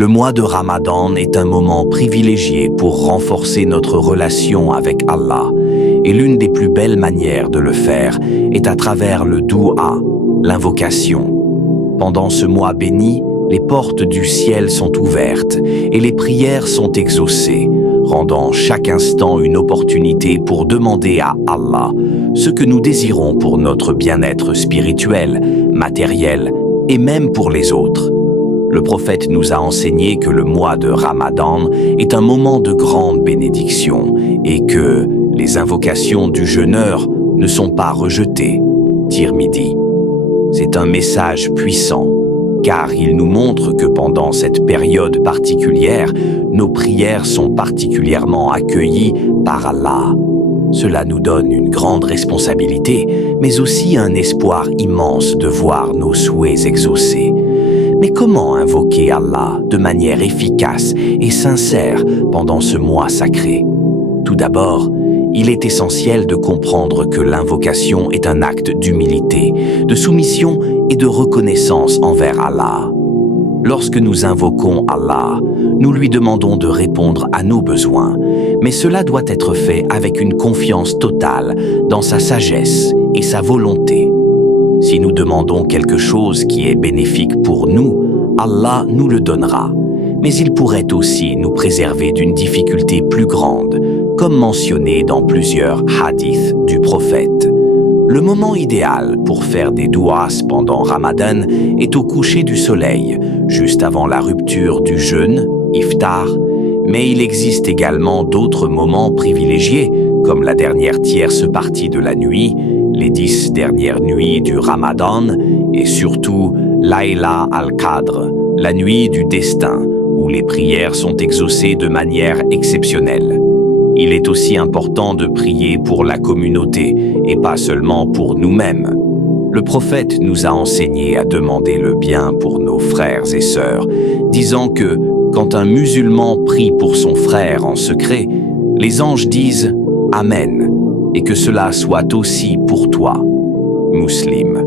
Le mois de Ramadan est un moment privilégié pour renforcer notre relation avec Allah, et l'une des plus belles manières de le faire est à travers le doua, l'invocation. Pendant ce mois béni, les portes du ciel sont ouvertes et les prières sont exaucées, rendant chaque instant une opportunité pour demander à Allah ce que nous désirons pour notre bien-être spirituel, matériel et même pour les autres. Le prophète nous a enseigné que le mois de Ramadan est un moment de grande bénédiction et que les invocations du jeûneur ne sont pas rejetées. Tirmidhi. C'est un message puissant, car il nous montre que pendant cette période particulière, nos prières sont particulièrement accueillies par Allah. Cela nous donne une grande responsabilité, mais aussi un espoir immense de voir nos souhaits exaucés. Mais comment invoquer Allah de manière efficace et sincère pendant ce mois sacré? Tout d'abord, il est essentiel de comprendre que l'invocation est un acte d'humilité, de soumission et de reconnaissance envers Allah. Lorsque nous invoquons Allah, nous lui demandons de répondre à nos besoins, mais cela doit être fait avec une confiance totale dans sa sagesse et sa volonté. Si nous demandons quelque chose qui est bénéfique pour nous, Allah nous le donnera. Mais il pourrait aussi nous préserver d'une difficulté plus grande, comme mentionné dans plusieurs hadiths du prophète. Le moment idéal pour faire des douas pendant Ramadan est au coucher du soleil, juste avant la rupture du jeûne, iftar, mais il existe également d'autres moments privilégiés, comme la dernière tierce partie de la nuit, les 10 dernières nuits du Ramadan et surtout Layla al-Qadr, la nuit du destin, où les prières sont exaucées de manière exceptionnelle. Il est aussi important de prier pour la communauté et pas seulement pour nous-mêmes. Le prophète nous a enseigné à demander le bien pour nos frères et sœurs, disant que quand un musulman prie pour son frère en secret, les anges disent « Amen » et que cela soit aussi pour toi. Muslim.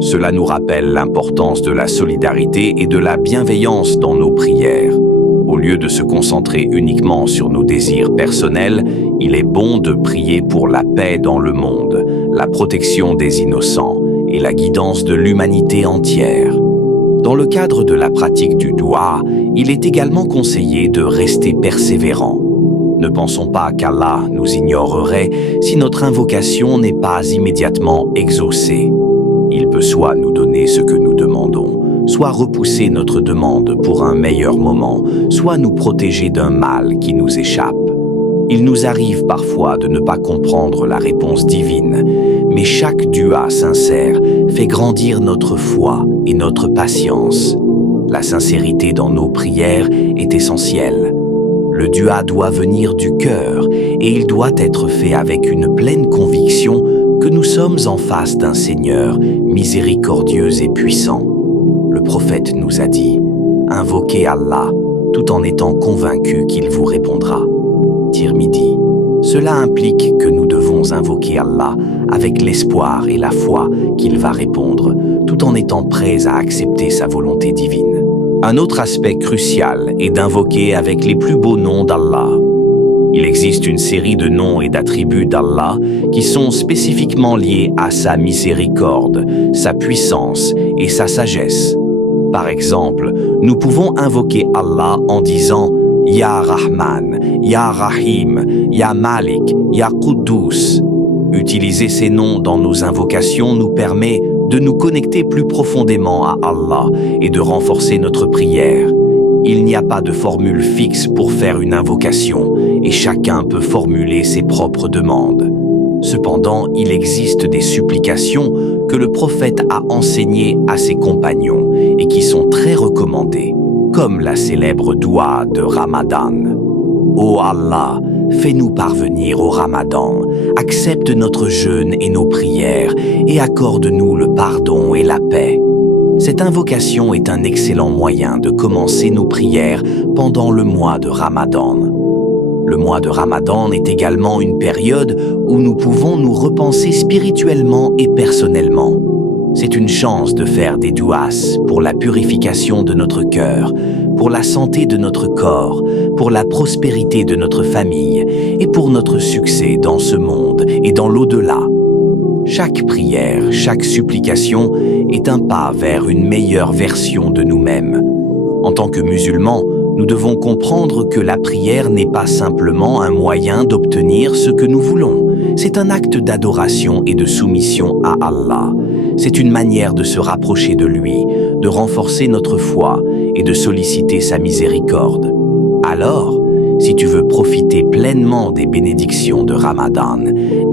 Cela nous rappelle l'importance de la solidarité et de la bienveillance dans nos prières. Au lieu de se concentrer uniquement sur nos désirs personnels, il est bon de prier pour la paix dans le monde, la protection des innocents et la guidance de l'humanité entière. Dans le cadre de la pratique du doua, il est également conseillé de rester persévérant. Ne pensons pas qu'Allah nous ignorerait si notre invocation n'est pas immédiatement exaucée. Il peut soit nous donner ce que nous demandons, soit repousser notre demande pour un meilleur moment, soit nous protéger d'un mal qui nous échappe. Il nous arrive parfois de ne pas comprendre la réponse divine, mais chaque dua sincère fait grandir notre foi et notre patience. La sincérité dans nos prières est essentielle. Le dua doit venir du cœur et il doit être fait avec une pleine conviction que nous sommes en face d'un Seigneur miséricordieux et puissant. Le prophète nous a dit « Invoquez Allah tout en étant convaincu qu'il vous répondra ». Tirmidhi. Cela implique que nous devons invoquer Allah avec l'espoir et la foi qu'il va répondre, tout en étant prêts à accepter sa volonté divine. Un autre aspect crucial est d'invoquer avec les plus beaux noms d'Allah. Il existe une série de noms et d'attributs d'Allah qui sont spécifiquement liés à sa miséricorde, sa puissance et sa sagesse. Par exemple, nous pouvons invoquer Allah en disant « Ya Rahman, Ya Rahim, Ya Malik, Ya Quddus ». Utiliser ces noms dans nos invocations nous permet de nous connecter plus profondément à Allah et de renforcer notre prière. Il n'y a pas de formule fixe pour faire une invocation et chacun peut formuler ses propres demandes. Cependant, il existe des supplications que le prophète a enseignées à ses compagnons et qui sont très recommandées, comme la célèbre doua de Ramadan. Ô Allah, fais-nous parvenir au Ramadan, accepte notre jeûne et nos prières et accorde-nous le pardon et la paix. Cette invocation est un excellent moyen de commencer nos prières pendant le mois de Ramadan. Le mois de Ramadan est également une période où nous pouvons nous repenser spirituellement et personnellement. C'est une chance de faire des douas pour la purification de notre cœur, pour la santé de notre corps, pour la prospérité de notre famille et pour notre succès dans ce monde et dans l'au-delà. Chaque prière, chaque supplication est un pas vers une meilleure version de nous-mêmes. En tant que musulmans, nous devons comprendre que la prière n'est pas simplement un moyen d'obtenir ce que nous voulons. C'est un acte d'adoration et de soumission à Allah. C'est une manière de se rapprocher de lui, de renforcer notre foi et de solliciter sa miséricorde. Alors, si tu veux profiter pleinement des bénédictions de Ramadan,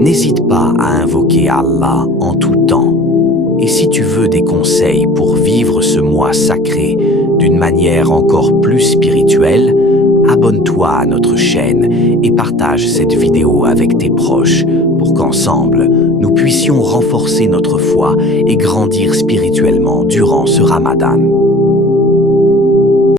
n'hésite pas à invoquer Allah en tout temps. Et si tu veux des conseils pour vivre ce mois sacré d'une manière encore plus spirituelle, abonne-toi à notre chaîne et partage cette vidéo avec tes proches pour qu'ensemble, nous puissions renforcer notre foi et grandir spirituellement durant ce Ramadan.